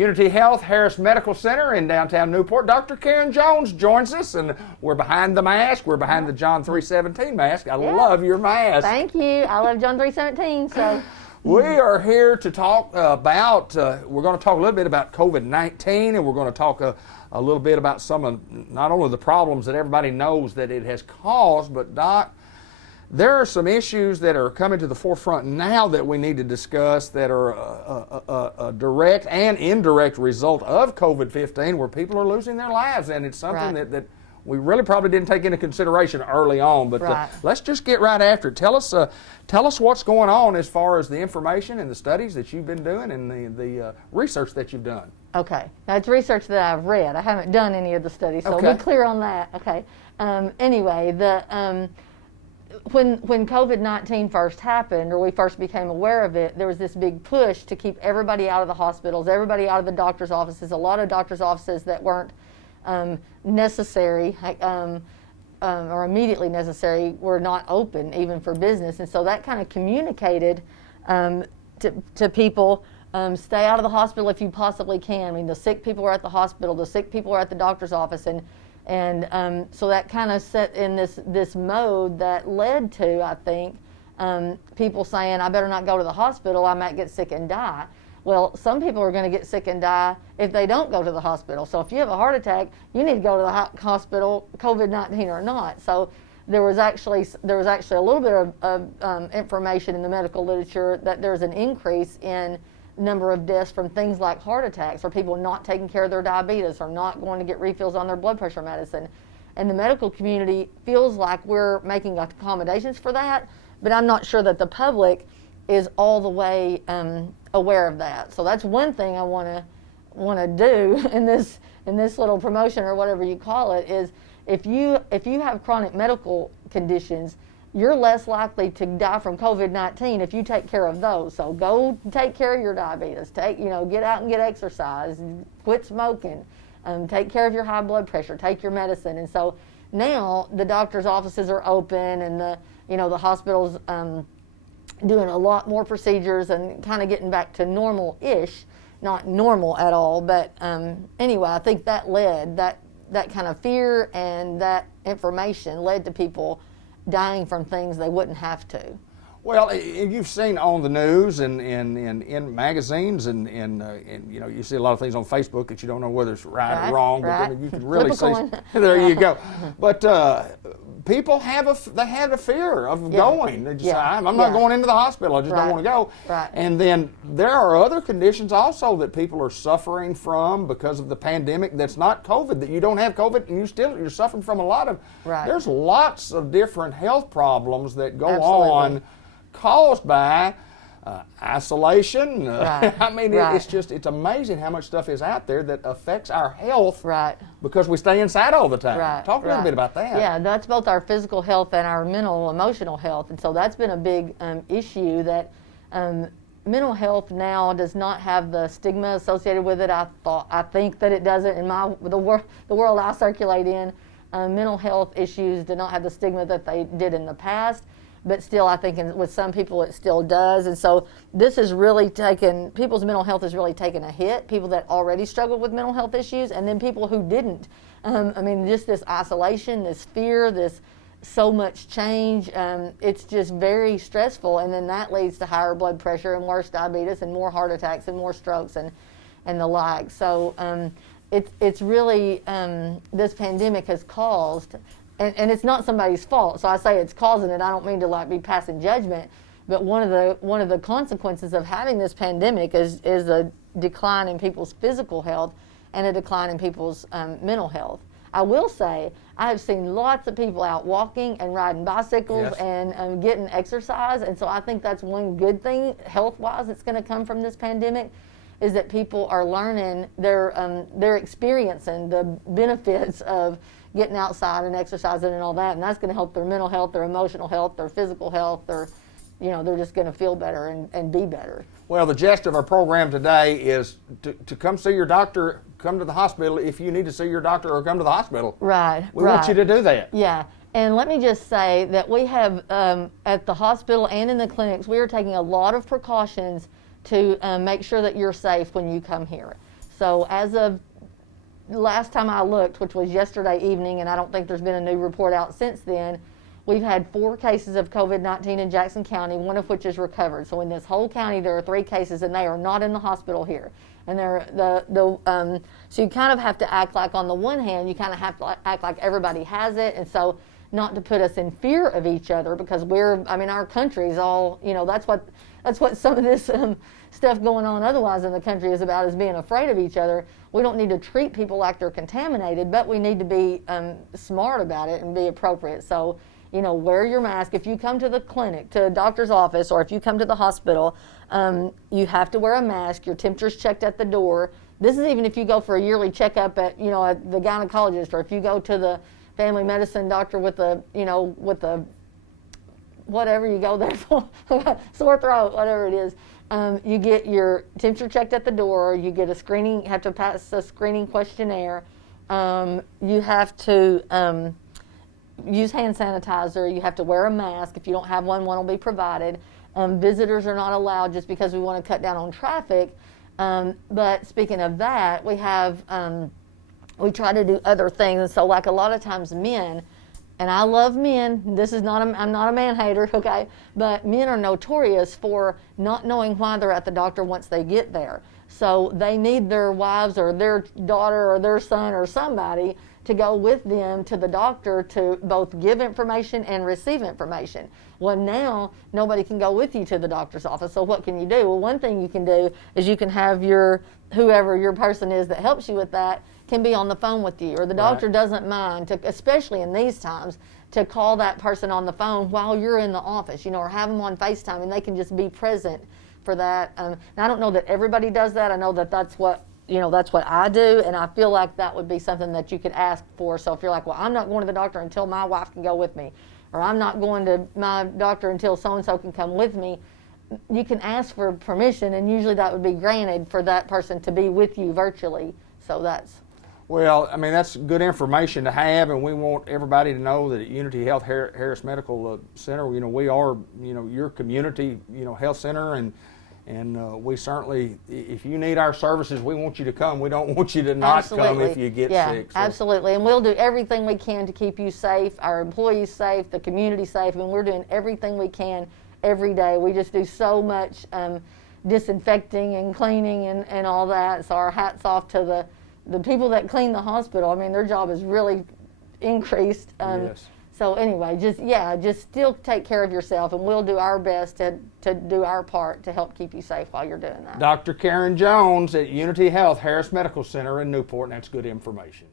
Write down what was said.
Unity Health Harris Medical Center in downtown Newport. Dr. Karen Jones joins us, and we're behind the mask. We're behind the John 3:17 mask. I love your mask. Thank you. I love John 3:17. So we are here to talk about, we're going to talk a little bit about COVID-19, and we're going to talk a little bit about some of not only the problems that everybody knows that it has caused, but Doc, there are some issues that are coming to the forefront now that we need to discuss that are a direct and indirect result of COVID-15, where people are losing their lives, and it's something that we really probably didn't take into consideration early on. But let's just get right after it. Tell us what's going on as far as the information and the studies that you've been doing and the research that you've done. Okay, now it's research that I've read. I haven't done any of the studies, so be clear on that. Okay. Anyway, when COVID-19 first happened, or we first became aware of it, there was this big push to keep everybody out of the hospitals, everybody out of the doctor's offices. A lot of doctor's offices that weren't necessary or immediately necessary were not open even for business, and so that kind of communicated to people, stay out of the hospital if you possibly can. I mean, the sick people are at the hospital, the sick people are at the doctor's office, and so that kind of set in this mode that led to, I think, people saying, I better not go to the hospital, I might get sick and die. Well, some people are going to get sick and die if they don't go to the hospital. So if you have a heart attack, you need to go to the hospital, COVID-19 or not. So there was actually a little bit of information in the medical literature that there's an increase in number of deaths from things like heart attacks, or people not taking care of their diabetes, or not going to get refills on their blood pressure medicine. And the medical community feels like we're making accommodations for that, but I'm not sure that the public is all the way aware of that. So that's one thing I want to do in this little promotion, or whatever you call it, is if you have chronic medical conditions, you're less likely to die from COVID-19 if you take care of those. So go take care of your diabetes. Get out and get exercise. Quit smoking. Take care of your high blood pressure. Take your medicine. And so now the doctor's offices are open, and the hospitals doing a lot more procedures and kind of getting back to normal-ish. Not normal at all, but anyway, I think that kind of fear and that information led to people dying from things they wouldn't have to. Well, you've seen on the news and in magazines and you see a lot of things on Facebook that you don't know whether it's right or wrong, but I mean, you can really see. There you go. But people have a fear of going. They just say, I'm not going into the hospital. I just don't want to go. Right. And then there are other conditions also that people are suffering from because of the pandemic. That's not COVID. That you don't have COVID and you're suffering from a lot of. Right. There's lots of different health problems that go on, caused by isolation. I mean, it's amazing how much stuff is out there that affects our health because we stay inside all the time. Talk a little bit about that. Yeah, that's both our physical health and our mental, emotional health. And so that's been a big issue, that mental health now does not have the stigma associated with it. I think that it doesn't. In the world I circulate in, mental health issues do not have the stigma that they did in the past. But still, I think with some people it still does. And so this has really people's mental health has really taken a hit, people that already struggled with mental health issues, and then people who didn't. I mean, just this isolation, this fear, this so much change, it's just very stressful, and then that leads to higher blood pressure and worse diabetes and more heart attacks and more strokes and the like. So it's really, this pandemic has caused, and it's not somebody's fault. So I say it's causing it. I don't mean to be passing judgment, but one of the consequences of having this pandemic is a decline in people's physical health and a decline in people's mental health. I will say I have seen lots of people out walking and riding bicycles and getting exercise, and so I think that's one good thing health-wise that's going to come from this pandemic, is that people are learning, they're experiencing the benefits of getting outside and exercising and all that, and that's going to help their mental health, their emotional health, their physical health, they're just going to feel better and be better. Well, the gist of our program today is to come see your doctor, come to the hospital if you need to see your doctor, or come to the hospital. Right. We want you to do that. Yeah. And let me just say that we have, at the hospital and in the clinics, we are taking a lot of precautions to make sure that you're safe when you come here. So as of last time I looked, which was yesterday evening, and I don't think there's been a new report out since then, we've had 4 cases of COVID-19 in Jackson County, one of which is recovered. So in this whole county, there are 3 cases, and they are not in the hospital here. And so you kind of have to act like, on the one hand, you kind of have to act like everybody has it, and so not to put us in fear of each other, because our country's all, that's what some of this stuff going on otherwise in the country is about, is being afraid of each other. We don't need to treat people like they're contaminated, but we need to be smart about it and be appropriate. So, wear your mask. If you come to the clinic, to a doctor's office, or if you come to the hospital, you have to wear a mask. Your temperature's checked at the door. This is even if you go for a yearly checkup at the gynecologist, or if you go to the family medicine doctor with the whatever you go there for, sore throat, whatever it is. You get your temperature checked at the door. You get have to pass a screening questionnaire. You have to use hand sanitizer. You have to wear a mask. If you don't have one will be provided. Visitors are not allowed, just because we want to cut down on traffic. But speaking of that, we try to do other things. And so, like, a lot of times men, and I love men, I'm not a man hater, okay, but men are notorious for not knowing why they're at the doctor once they get there. So they need their wives or their daughter or their son or somebody to go with them to the doctor to both give information and receive information. Well, now nobody can go with you to the doctor's office, so what can you do? Well, one thing you can do is you can have whoever your person is that helps you with that can be on the phone with you, or the doctor doesn't mind, especially in these times, to call that person on the phone while you're in the office, or have them on FaceTime, and they can just be present for that. And I don't know that everybody does that. I know that that's what I do, and I feel like that would be something that you could ask for. So if you're like, well, I'm not going to the doctor until my wife can go with me, or I'm not going to my doctor until so-and-so can come with me, you can ask for permission, and usually that would be granted for that person to be with you virtually. So that's... Well, that's good information to have, and we want everybody to know that at Unity Health Harris Medical Center, we are, your community, health center, and we certainly, if you need our services, we want you to come. We don't want you to not come if you get sick. So. Absolutely, and we'll do everything we can to keep you safe, our employees safe, the community safe, and we're doing everything we can every day. We just do so much disinfecting and cleaning and all that, so our hat's off to the people that clean the hospital. Their job is really increased. Yes. So anyway, just still take care of yourself, and we'll do our best to do our part to help keep you safe while you're doing that. Dr. Karen Jones at Unity Health Harris Medical Center in Newport, and that's good information.